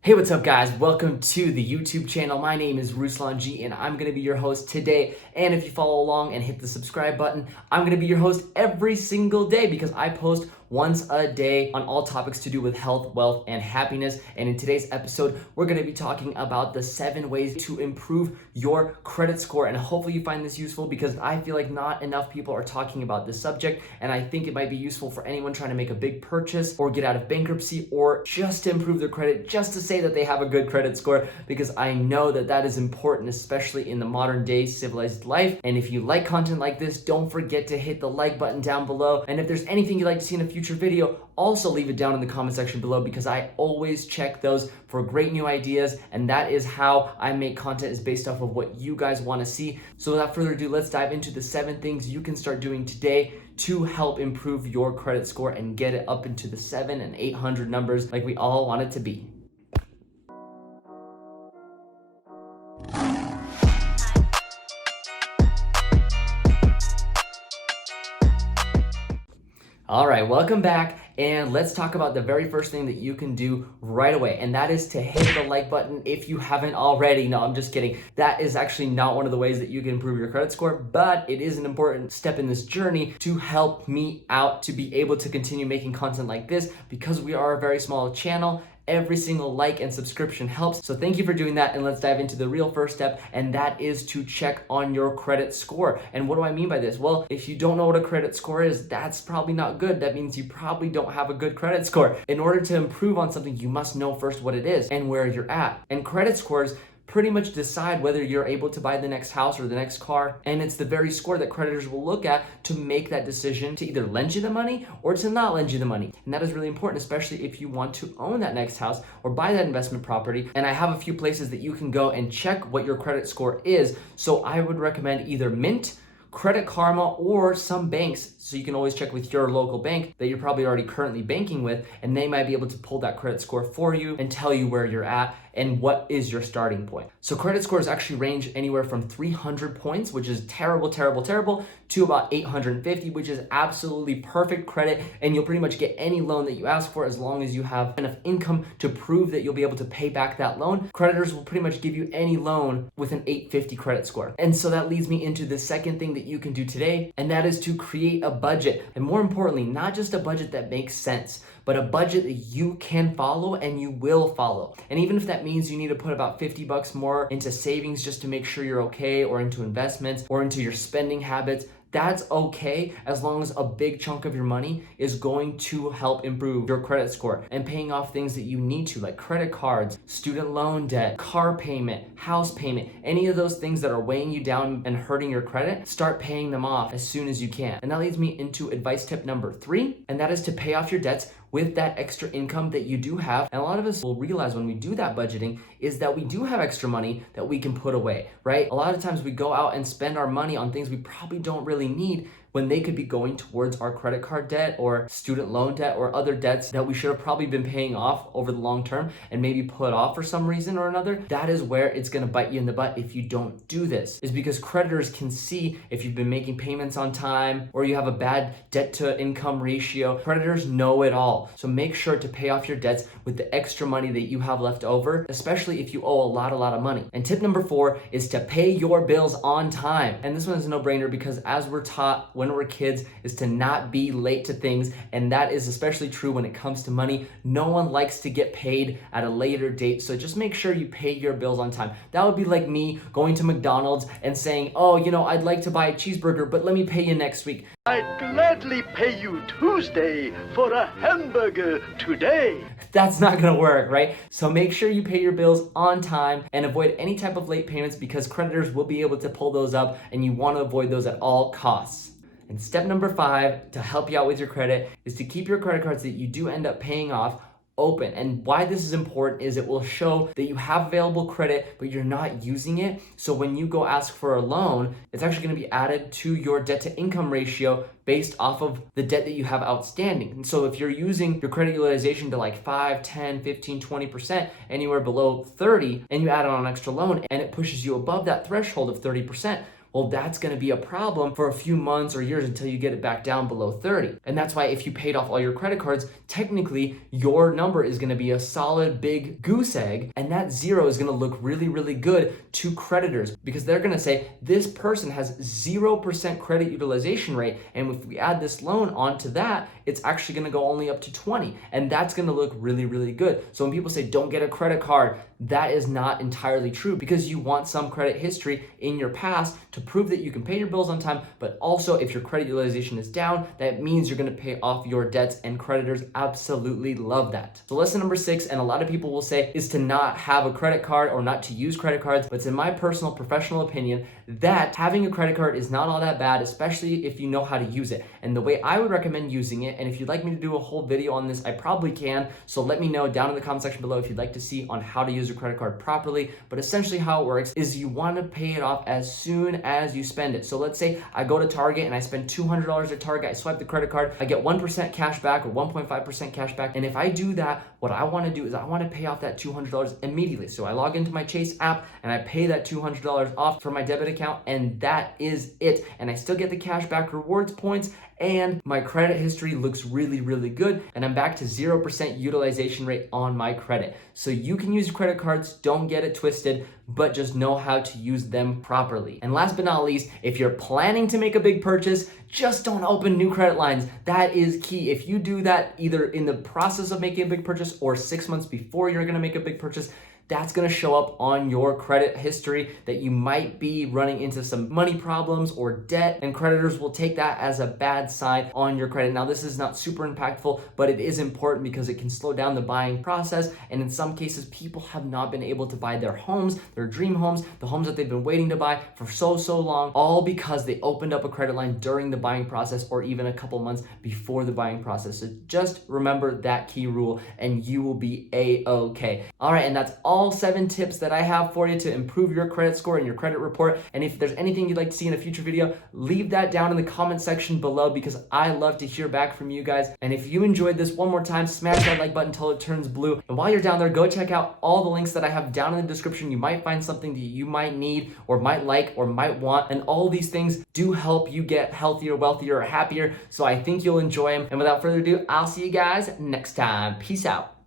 Hey, what's up guys? Welcome to the YouTube channel. My name is Ruslan G and I'm gonna be your host today. And if you follow along and hit the subscribe button, I'm gonna be your host every single day because I post once a day on all topics to do with health, wealth, and happiness. And in today's episode, we're gonna be talking about the 7 ways to improve your credit score. And hopefully you find this useful because I feel like not enough people are talking about this subject. And I think it might be useful for anyone trying to make a big purchase or get out of bankruptcy or just to improve their credit, just to say that they have a good credit score, because I know that that is important, especially in the modern day civilized life. And if you like content like this, don't forget to hit the like button down below. And if there's anything you'd like to see in a future video, also leave it down in the comment section below because I always check those for great new ideas. And that is how I make content, is based off of what you guys want to see. So without further ado, let's dive into the 7 things you can start doing today to help improve your credit score and get it up into the 700 and 800 numbers like we all want it to be. All right, welcome back, and let's talk about the very first thing that you can do right away, and that is to hit the like button if you haven't already. No, I'm just kidding. That is actually not one of the ways that you can improve your credit score, but it is an important step in this journey to help me out to be able to continue making content like this, because we are a very small channel. Every single like and subscription helps. So thank you for doing that. And let's dive into the real first step. And that is to check on your credit score. And what do I mean by this? Well, if you don't know what a credit score is, that's probably not good. That means you probably don't have a good credit score. In order to improve on something, you must know first what it is and where you're at. And credit scores pretty much decide whether you're able to buy the next house or the next car. And it's the very score that creditors will look at to make that decision to either lend you the money or to not lend you the money. And that is really important, especially if you want to own that next house or buy that investment property. And I have a few places that you can go and check what your credit score is. So I would recommend either Mint, Credit Karma, or some banks. So you can always check with your local bank that you're probably already currently banking with, and they might be able to pull that credit score for you and tell you where you're at and what is your starting point. So credit scores actually range anywhere from 300 points, which is terrible, to about 850, which is absolutely perfect credit. And you'll pretty much get any loan that you ask for as long as you have enough income to prove that you'll be able to pay back that loan. Creditors will pretty much give you any loan with an 850 credit score. And so that leads me into the second thing that you can do today, and that is to create a budget. And more importantly, not just a budget that makes sense, but a budget that you can follow and you will follow. And even if that means you need to put about $50 more into savings just to make sure you're okay, or into investments, or into your spending habits, that's okay, as long as a big chunk of your money is going to help improve your credit score and paying off things that you need to, like credit cards, student loan debt, car payment, house payment, any of those things that are weighing you down and hurting your credit. Start paying them off as soon as you can. And that leads me into advice tip number 3, and that is to pay off your debts with that extra income that you do have. And a lot of us will realize when we do that budgeting is that we do have extra money that we can put away, right? A lot of times we go out and spend our money on things we probably don't really need, when they could be going towards our credit card debt or student loan debt or other debts that we should have probably been paying off over the long term and maybe put off for some reason or another. That is where it's going to bite you in the butt if you don't do this, is because creditors can see if you've been making payments on time or you have a bad debt to income ratio. Creditors know it all. So make sure to pay off your debts with the extra money that you have left over, especially if you owe a lot of money. And tip number 4 is to pay your bills on time. And this one is a no-brainer because as we're taught when we're kids is to not be late to things, and that is especially true when it comes to money. No one likes to get paid at a later date, so just make sure you pay your bills on time. That would be like me going to McDonald's and saying, oh, I'd like to buy a cheeseburger, but let me pay you next week. I'd gladly pay you Tuesday for a hamburger today. That's not gonna work, right? So make sure you pay your bills on time and avoid any type of late payments, because creditors will be able to pull those up and you want to avoid those at all costs. And step number 5 to help you out with your credit is to keep your credit cards that you do end up paying off open. And why this is important is it will show that you have available credit, but you're not using it. So when you go ask for a loan, it's actually going to be added to your debt to income ratio based off of the debt that you have outstanding. And so if you're using your credit utilization to like 5, 10, 15, 20%, anywhere below 30, and you add on an extra loan and it pushes you above that threshold of 30%, well, that's going to be a problem for a few months or years until you get it back down below 30. And that's why if you paid off all your credit cards, technically your number is going to be a solid big goose egg, and that zero is going to look really, really good to creditors because they're going to say this person has 0% credit utilization rate, and if we add this loan onto that, it's actually going to go only up to 20, and that's going to look really, really good. So when people say don't get a credit card, that is not entirely true because you want some credit history in your past to prove that you can pay your bills on time, but also if your credit utilization is down, that means you're going to pay off your debts, and creditors absolutely love that. So lesson number 6, and a lot of people will say, is to not have a credit card or not to use credit cards, but it's in my personal professional opinion that having a credit card is not all that bad, especially if you know how to use it. And the way I would recommend using it, and if you'd like me to do a whole video on this, I probably can, so let me know down in the comment section below if you'd like to see on how to use your credit card properly. But essentially how it works is you want to pay it off as soon as you spend it. So let's say I go to Target and I spend $200 at Target, I swipe the credit card, I get 1% cash back or 1.5% cash back. And if I do that, what I want to do is I want to pay off that $200 immediately. So I log into my Chase app and I pay that $200 off from my debit account, and that is it. And I still get the cash back rewards points, and my credit history looks really, really good, and I'm back to 0% utilization rate on my credit. So you can use your credit cards, don't get it twisted, but just know how to use them properly. And last but not least, if you're planning to make a big purchase, just don't open new credit lines. That is key. If you do that either in the process of making a big purchase or 6 months before you're gonna make a big purchase, that's gonna show up on your credit history that you might be running into some money problems or debt, and creditors will take that as a bad sign on your credit. Now, this is not super impactful, but it is important because it can slow down the buying process, and in some cases, people have not been able to buy their homes, their dream homes, the homes that they've been waiting to buy for so long, all because they opened up a credit line during the buying process or even a couple months before the buying process. So just remember that key rule and you will be A-okay. All right, and that's all 7 tips that I have for you to improve your credit score and your credit report. And if there's anything you'd like to see in a future video, leave that down in the comment section below because I love to hear back from you guys. And if you enjoyed this, one more time, smash that like button until it turns blue. And while you're down there, go check out all the links that I have down in the description. You might find something that you might need or might like or might want. And all these things do help you get healthier, wealthier, or happier. So I think you'll enjoy them. And without further ado, I'll see you guys next time. Peace out.